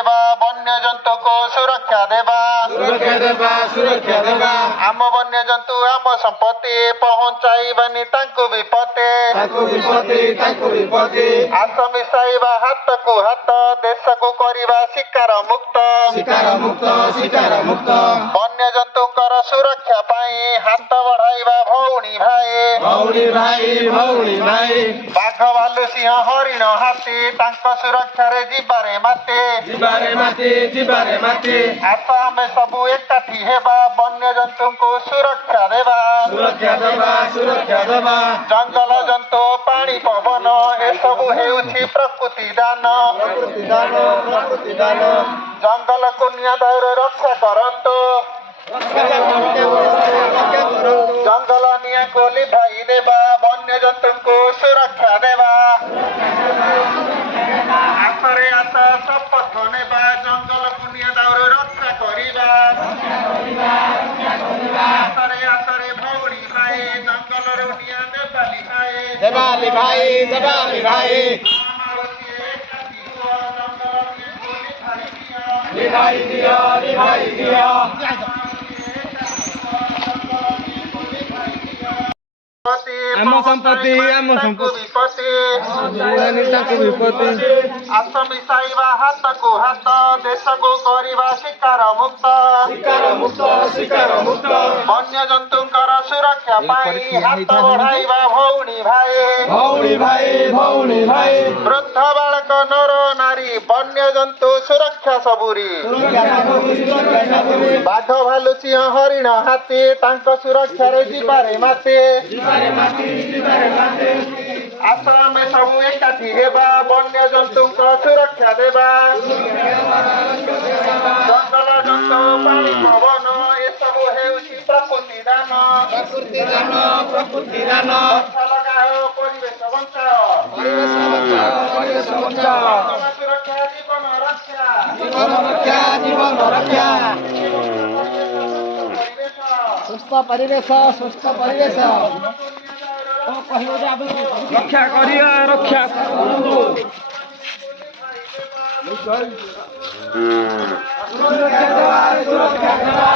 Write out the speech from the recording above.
ଦେବା ବନ୍ୟଜନ୍ତୁଙ୍କୁ ସୁରକ୍ଷା ଦେବା ଆମ ବନ୍ୟଜନ୍ତୁ ଆମ ସମ୍ପତ୍ତି ପହଞ୍ଚାଇବାନି ତାଙ୍କୁ ବିପତ୍ତି ଆସ ମିଶାଇବା ହାତକୁ ହାତ ଦେଶକୁ କରିବା ଶିକାର ମୁକ୍ତ ବନ୍ୟଜନ୍ତୁଙ୍କର ସୁରକ୍ଷା ପାଇଁ ହାତ ବଢାଇବା ଭଉଣୀ ଭାଇ ବାଘ ଭାଲୁ ସିଂହ ହରିଣ ହାତୀ ତାଙ୍କ ସୁରକ୍ଷାରେ ଯିବାରେ ମାଟି ଆସ ଆମେ ସବୁ ଏକାଠି ହେବା ବନ୍ୟଜନ୍ତୁଙ୍କୁ ସୁରକ୍ଷା ଦେବା ଜଙ୍ଗଲ ଜନ୍ତୁ ପାଣି ପବନ ଏସବୁ ହେଉଛି ପ୍ରକୃତି ଦାନ ଜଙ୍ଗଲକୁ ନିଆଁ ରକ୍ଷା କରନ୍ତୁ ଜଙ୍ଗଲ ନିଆଁକୁ ଲିଭାଇ ଦେବା ବନ୍ୟଜନ୍ତୁଙ୍କୁ ସୁରକ୍ଷା ଦେବା ଆସରେ ଆସ ଶପଥ ନେବା ଜଙ୍ଗଲକୁ ନିଆଁ ଦାଉରୁ ରକ୍ଷା କରିବା ଆସରେ ଭଉଣୀ ଭାଇ ଜଙ୍ଗଲରୁ ନିଆଁ ଦେବାଲି ଭାଇ ଆମ ସମ୍ପତ୍ତି ଆସ ମିଶାଇବା ହାତକୁ ହାତ ଦେଶକୁ କରିବା ଶିକାର ମୁକ୍ତ ବନ୍ୟଜନ୍ତୁଙ୍କର ସୁରକ୍ଷା ପାଇଁ ହାତ ବଢାଇବା ଭଉଣୀ ଭାଇ ବୃଦ୍ଧ ବାଳକ ନର ନାରୀ ବନ୍ୟଜନ୍ତୁ ସୁରକ୍ଷା ସବୁରି ବାଘ ଭାଲୁ ସିଂହ ହରିଣ ହାତୀ ତାଙ୍କ ସୁରକ୍ଷାରେ ଯିବାରେ ମାତି ଆସ ଆମେ ସବୁ ଏକାଠି ହେବା ବନ୍ୟଜନ୍ତୁଙ୍କ ସୁରକ୍ଷା ଦେବା ଜଙ୍ଗଲ ଜନ୍ତୁ ପାଣି ପବନ ଏସବୁ ହେଉଛି ପ୍ରକୃତି ଦାନ ଗଛ ଲଗାଅ ପରିବେଶ ବଞ୍ଚାଅ ସୁରକ୍ଷା ଜୀବନ ରକ୍ଷା ସୁସ୍ଥ ପରିବେଶ ରକ୍ଷା କରିବା ସୁରକ୍ଷା ଦେବା